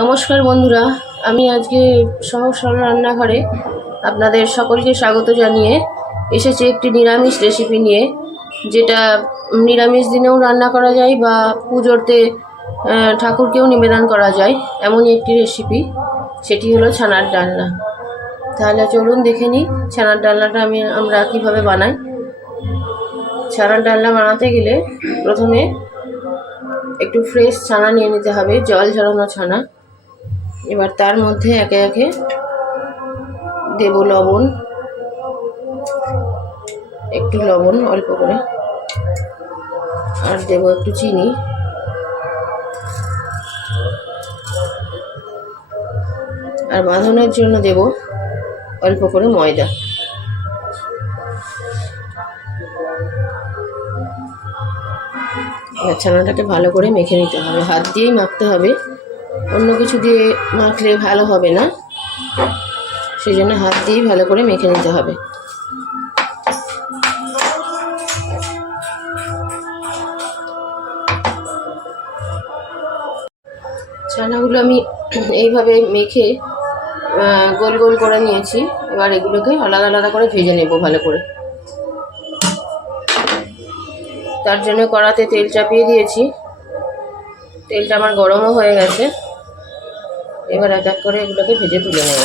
নমস্কার বন্ধুরা, আমি আজকে সহজ সরল রান্নাঘরে আপনাদের সকলকে স্বাগত জানিয়ে এসেছি একটি নিরামিষ রেসিপি নিয়ে, যেটা নিরামিষ দিনেও রান্না করা যায় বা পুজোতে ঠাকুরকেও নিবেদন করা যায় এমনই একটি রেসিপি। সেটি হলো ছানার ডালনা। তাহলে চলুন দেখে নিই ছানার ডালনাটা আমরা কীভাবে বানাই। ছানার ডালনা বানাতে গেলে প্রথমে একটু ফ্রেশ ছানা নিয়ে নিতে হবে, জল ঝরানো ছানা। এবার তার মধ্যে একে একে দেব লবণ, একটু লবণ অল্প করে, আর দেব একটু চিনি, আর বাঁধানোর জন্য দেব অল্প করে ময়দা। ছানাটাকে ভালো করে মেখে নিতে হবে, হাত দিয়েই মাখতে হবে, অন্য কিছু দিয়ে মাখলে ভালো হবে না, সেই জন্য হাত দিয়েই ভালো করে মেখে নিতে হবে। ছানাগুলো আমি এইভাবে মেখে গোল গোল করে নিয়েছি। এবার এগুলোকে আলাদা আলাদা করে ভেজে নেব ভালো করে। তার জন্য কড়াতে তেল চাপিয়ে দিয়েছি, তেলটা আমার গরমও হয়ে গেছে। এবার এক এক করে এগুলোকে ভেজে তুলে নেব।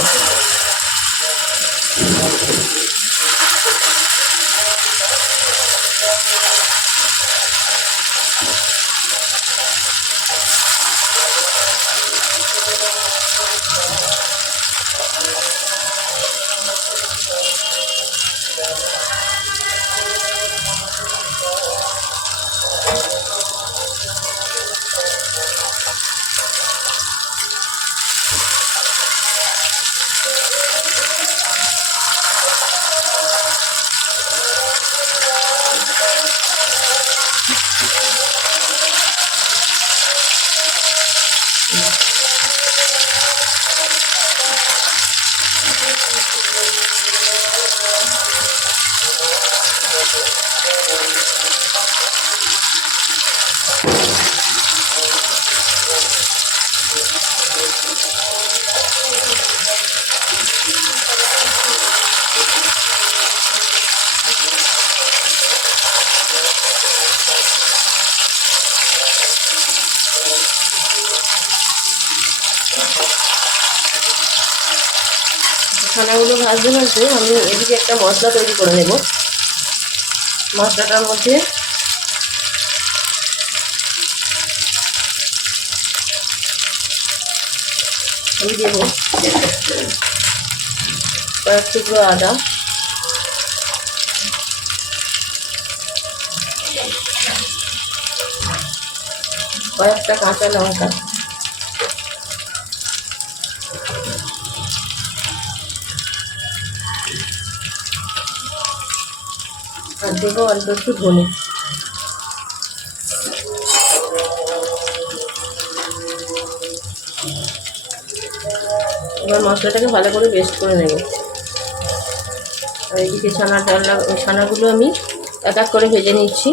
ছানাগুলো ভাজতে ভাজতে আমি এদিকে একটা মশলা তৈরি করে নেব। মশলাটার মধ্যে আমি দেব কয়েক টুকরো আদা, কয়েকটা কাঁচা লঙ্কা, আর দেবো অল্প একটু ধনে। এবার মশলাটাকে ভালো করে পেস্ট করে নেব। আর এদিকে ছানাগুলো আমি এক এক করে ভেজে নিচ্ছি।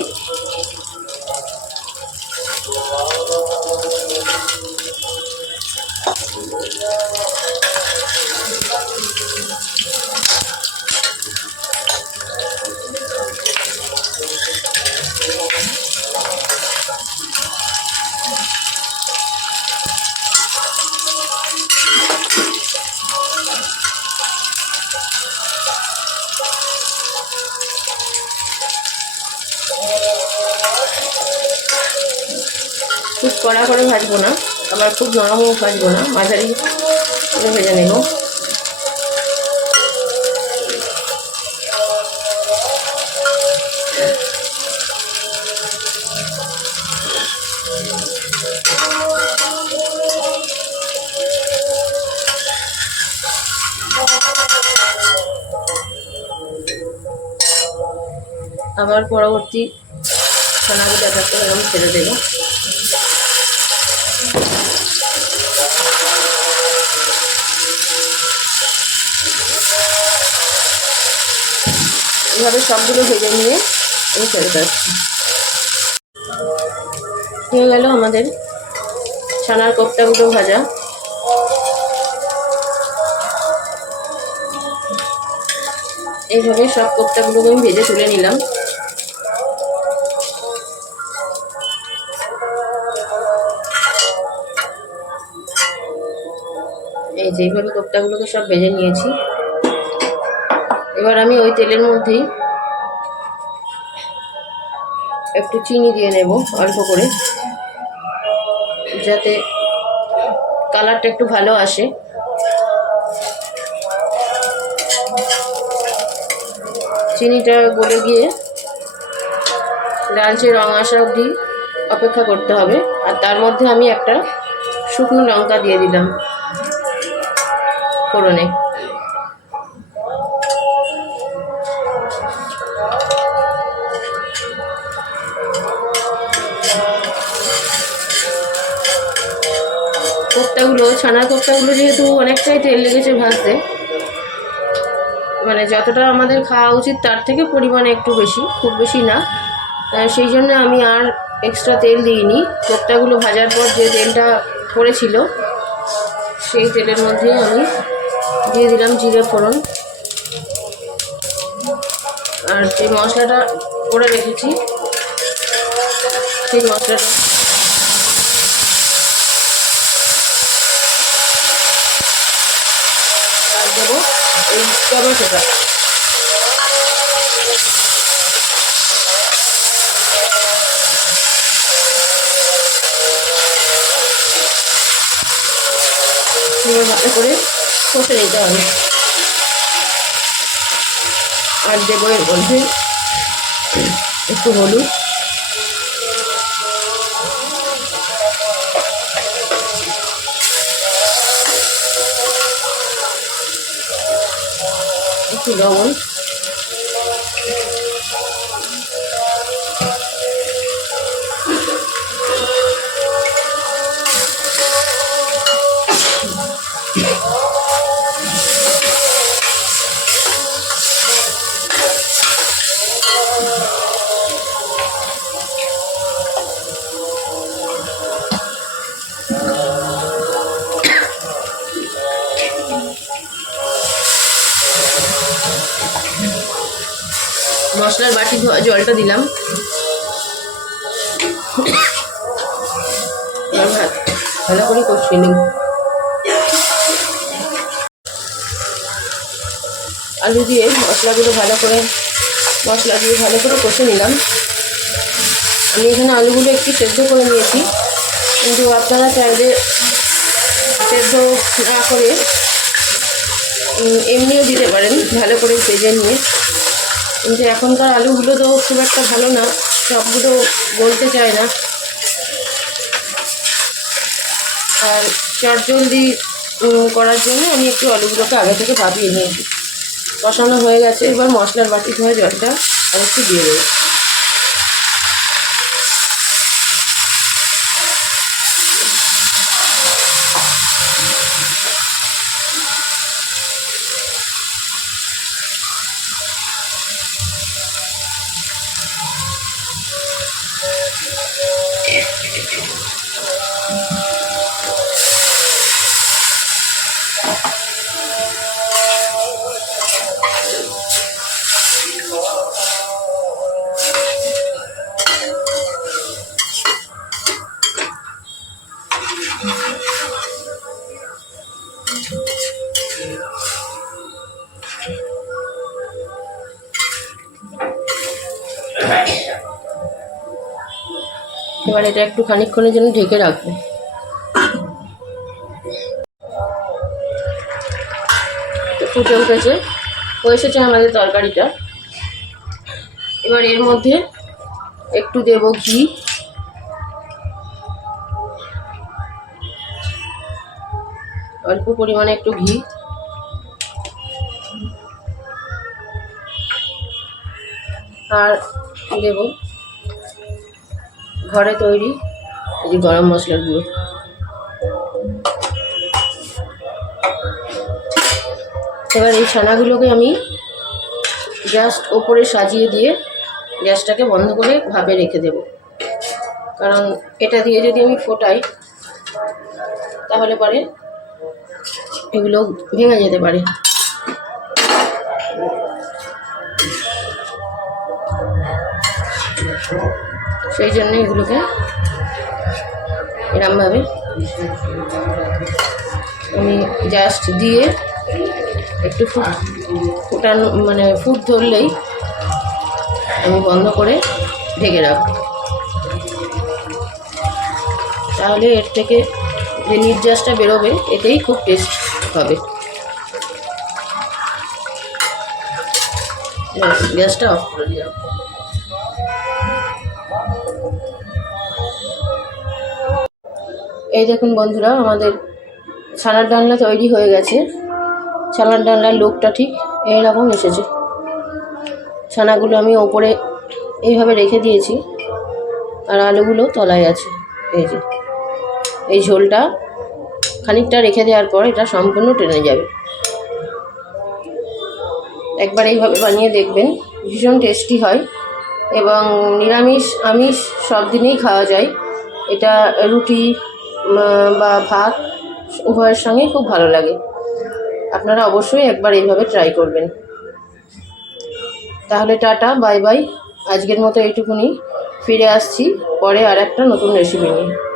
খুব কড়া করে ভাজবো না, আবার খুব নরমও ভাজবো না, মাঝারি করে ভেজে নেব। আবার পরবর্তী ছানাগুলো এক এক করে আমি ছেড়ে দেবো। এভাবে সবগুলো ভেজে নিয়ে আমি ছেড়ে যাচ্ছি। হয়ে গেল আমাদের ছানার কোপ্তাগুলো ভাজা। এইভাবে সব কোপ্তাগুলোকে আমি ভেজে তুলে নিলাম। এই যে এইভাবে কোপ্তাগুলোকে সব ভেজে নিয়েছি। এবার আমি ওই তেলের মধ্যেই একটু চিনি দিয়ে নেব অল্প করে, যাতে কালারটা একটু ভালো আসে। চিনিটা গলে গিয়ে লালচে রং আসা অবধি অপেক্ষা করতে হবে। আর তার মধ্যে আমি একটা শুকনো লঙ্কা দিয়ে দিলাম ফোড়নে। কোপ্তাগুলো, ছানার কোপ্তাগুলো যেহেতু অনেকটাই তেল লেগেছে ভাজতে, মানে যতটা আমাদের খাওয়া উচিত তার থেকে পরিমাণে একটু বেশি, খুব বেশি না। সেই জন্য আমি আর এক্সট্রা তেল দিইনি। কোপ্তাগুলো ভাজার পর যে তেলটা পড়েছিল সেই তেলের মধ্যে আমি দিয়ে দিলাম জিরে ফোড়ন, আর যে মশলাটা করে রেখেছি সেই মশলাটা আর দেবো এই টমেটোটা। ভালো করে কষে নিতে হবে। আর দেবো এর মধ্যে একটু হলুদ, একটু লবণ, মশলার বাটি ধোয়া জলটা দিলাম। ভালো করে কষিয়ে নিই। আলু দিয়ে মশলা দিয়ে ভালো করে কষে নিলাম। আমি এখানে আলুগুলো একটু সেদ্ধ করে নিয়েছি, কিন্তু আপনারা চাইলে সেদ্ধ না করে এমনিও দিতে পারেন, ভালো করে ভেজে নিয়ে। কিন্তু এখনকার আলুগুলো তো খুব একটা ভালো না, সবগুলো গলতে চায় না। আর চটজলদি করার জন্য আমি একটু আলুগুলোকে আগে থেকে ভাপিয়ে নিয়েছি। কষানো হয়ে গেছে, এবার মশলার বাটি ধোয়া জলটা আর একটু দিয়ে দেবো। এবার এটা একটু খানিকক্ষণের জন্য ঢেকে রাখবো। ফুটে উঠেছে, এসেছে আমাদের তরকারিটা। এবার এর মধ্যে একটু দেব ঘি, অল্প পরিমাণে একটু ঘি, আর দেব ঘরে তৈরি এই যে গরম মশলার গুঁড়ো। এবার এই ছানাগুলোকে আমি জাস্ট ওপরে সাজিয়ে দিয়ে গ্যাসটাকে বন্ধ করে ভাপে রেখে দেব, কারণ এটা দিয়ে যদি আমি ফোটাই তাহলে পরে এগুলো ভেঙে যেতে পারে। সেই জন্য এগুলোকে এরমভাবে আমি জাস্ট দিয়ে একটু ফুটানো মানে ফুট ধরলেই আমি বন্ধ করে ঢেকে রাখবো। তাহলে এর থেকে যে নির্যাসটা বেরোবে এতেই খুব টেস্ট হবে। গ্যাসটা অফ করে দিলাম। এই দেখুন বন্ধুরা, আমাদের ছানার ডালনা তৈরি হয়ে গেছে। ছানার ডালনার লোকটা ঠিক এইরকম এসেছে। ছানাগুলো আমি ওপরে এইভাবে রেখে দিয়েছি, আর আলুগুলো তলায় আছে। এই যে এই ঝোলটা খানিকটা রেখে দেওয়ার পর এটা সম্পূর্ণ টেনে যাবে। একবার এইভাবে বানিয়ে দেখবেন, ভীষণ টেস্টি হয় এবং নিরামিষ আমিষ সব দিনেই খাওয়া যায়। এটা রুটি বা ভাত উভয়ের সঙ্গেই খুব ভালো লাগে। আপনারা অবশ্যই একবার এইভাবে ট্রাই করবেন। তাহলে টাটা, বাই বাই। আজকের মতো এইটুকুনি, ফিরে আসছি পরে আর একটা নতুন রেসিপি নিয়ে।